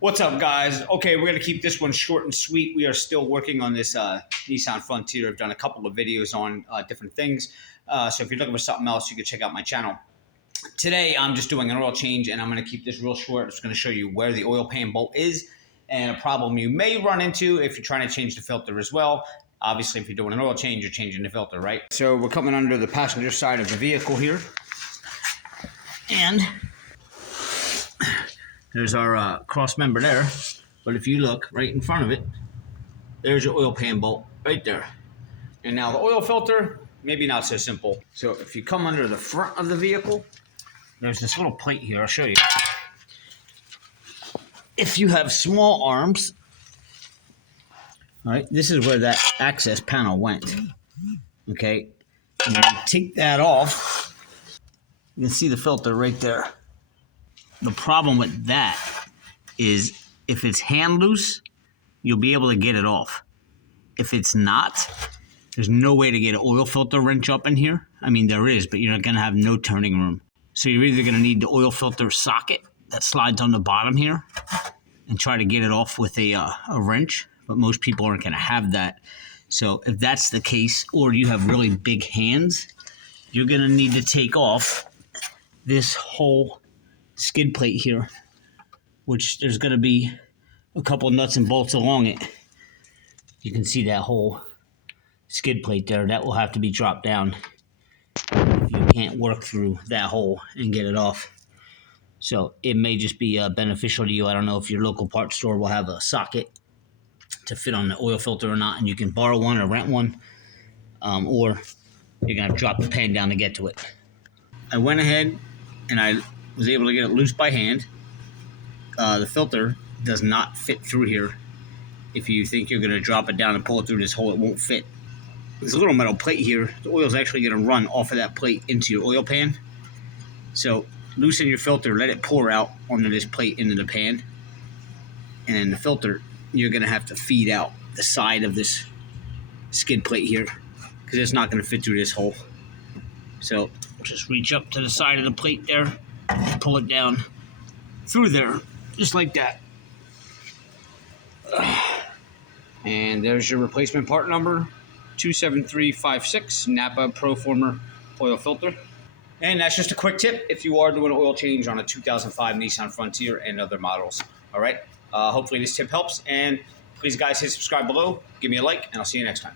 What's up, guys? Okay, we're going to keep this one short and sweet. We are still working on this Nissan Frontier. I've done a couple of videos on different things. So if you're looking for something else, you can check out my channel. Today, I'm just doing an oil change, and I'm going to keep this real short. I'm just going to show you where the oil pan bolt is and a problem you may run into if you're trying to change the filter as well. Obviously, if you're doing an oil change, you're changing the filter, right? So we're coming under the passenger side of the vehicle here. And there's our cross member there, but if you look right in front of it, there's your oil pan bolt right there. And now the oil filter, maybe not so simple. So if you come under the front of the vehicle, there's this little plate here. I'll show you. If you have small arms, all right, this is where that access panel went. Okay, and when you take that off, you can see the filter right there. The problem with that is if it's hand loose, you'll be able to get it off. If it's not, there's no way to get an oil filter wrench up in here. I mean, there is, but you're not going to have no turning room. So you're either going to need the oil filter socket that slides on the bottom here and try to get it off with a wrench, but most people aren't going to have that. So if that's the case, or you have really big hands, you're going to need to take off this whole skid plate here, which there's going to be a couple nuts and bolts along it. You can see that whole skid plate there. That will have to be dropped down if you can't work through that hole and get it off. So it may just be beneficial to you. I don't know if your local parts store will have a socket to fit on the oil filter or not, and you can borrow one or rent one, or you're going to drop the pan down to get to it. I went ahead and I was able to get it loose by hand. The filter does not fit through here. If you think you're going to drop it down and pull it through this hole, it won't fit. There's a little metal plate here. The oil is actually going to run off of that plate into your oil pan. So loosen your filter, let it pour out onto this plate into the pan. And the filter, you're going to have to feed out the side of this skid plate here because it's not going to fit through this hole. So just reach up to the side of the plate there, pull it down through there, just like that. And there's your replacement part number, 27356, Napa Proformer oil filter. And that's just a quick tip if you are doing an oil change on a 2005 Nissan Frontier and other models. All right, hopefully this tip helps, and please guys hit subscribe below, give me a like, and I'll see you next time.